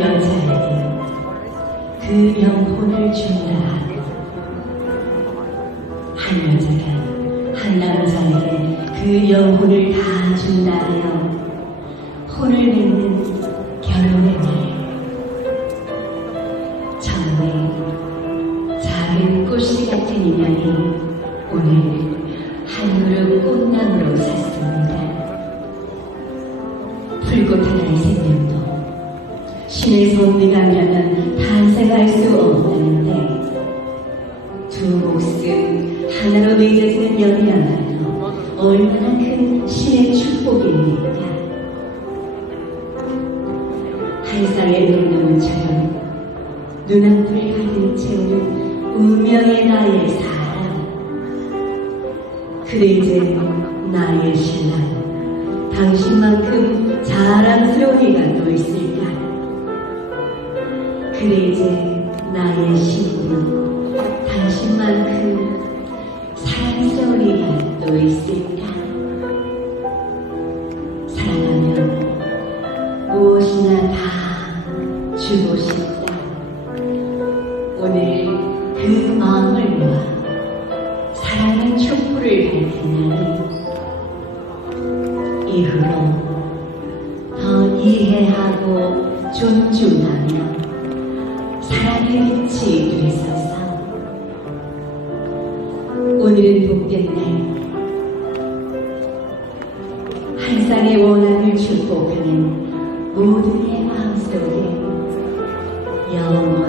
여자에게 그 영혼을 준다 한 여자가 영혼을 다 준다 하여 혼을 맺 신의 아니라면 탄생할 수 없다는데 두 목숨 하나로 맺어지는 연이야말로 얼마나 큰 신의 축복입니까? 한 쌍의 눈물처럼 눈앞을 가득 채우는 운명의 나의 사랑 그래 이제 나의 신랑 당신만큼 자랑스러운 이가 또 있을까 사랑하면 무엇이나 다 주고 싶다. 오늘 그 마음을 모아 사랑의 촛불을 밝히나니 이후로 더 이해하고 존중하며 사랑의 빛이 되소서 오늘은 복된 날 한 쌍의 원한을 축복하는 모두의 마음속에 영